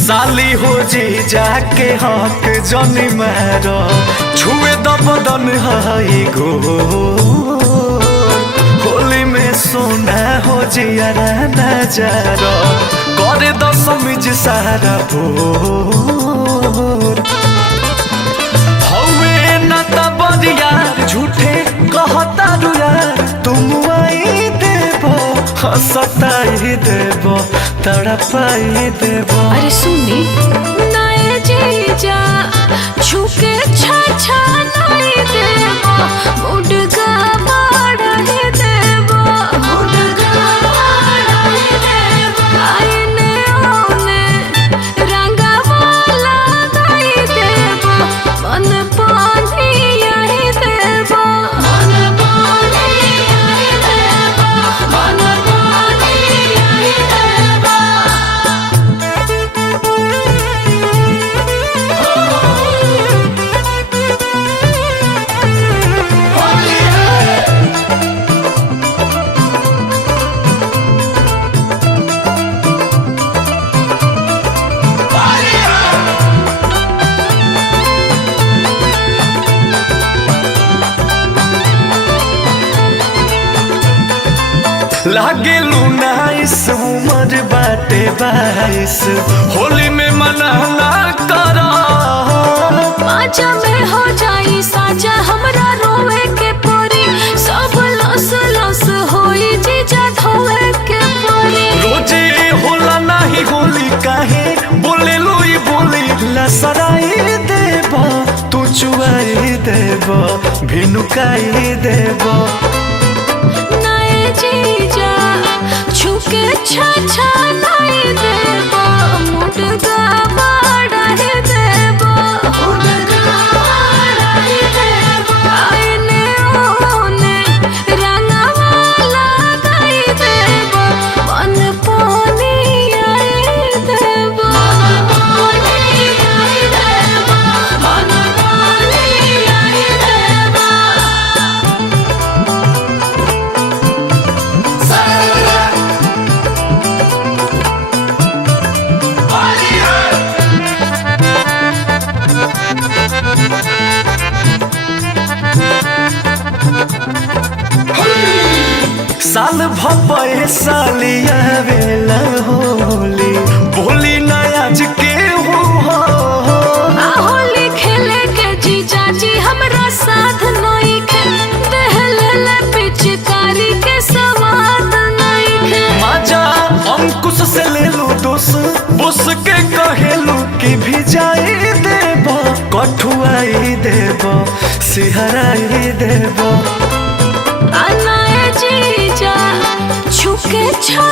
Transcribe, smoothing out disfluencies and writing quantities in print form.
साली हो जी जाके हक जनी मारो छुए दबदन हाई गो होली में सोना हो जियारा नजारो करे दसमिज सारा भोर हवे न तब यार झूठे कहता यार तुम आई देबो हंसताई देबो तड़पाई देबो। अरे सुनी नए जीजा छुके छा नहीं देबो मुडगा बाड़े देबो मुडगा बाड़े देबो आईने ओने रंगा वाला गाई देबो मन पानी आई देबो मन पानी आई देबो मन पानी आई देबो। लागे लुनाइस उमर बाटे 22 होली में मना ना करा माजा में हो जाई साजा हमरा रोवे के परी सब लस लस होई जीजा धोवे के परी रोजे होला नाही होली काहे बोले लोई बोली लसराई देबो तू चुआई देबो भिनुकाई देबो। नए जीजा छुके छा नहीं देबो मुडगा बाड़े देबो मुडगा बाड़े देबो आईने ओने रंगा वाला गाई देबो मन पानी आई देबो मन पानी आई देबो मन पानी आई देबो। साल भपे सालिया बेला होली बोली नयाज के हो होली खेले के जीजा जी हमरा साथ नहीं खे दहले पिचकारी के सवाद नहीं खे माजा अंकुश से ले लो दोस बुस के कहेलू कि भिजाई देबो कठुआई देबो सिहराई देबो। नए जीजा छुके छा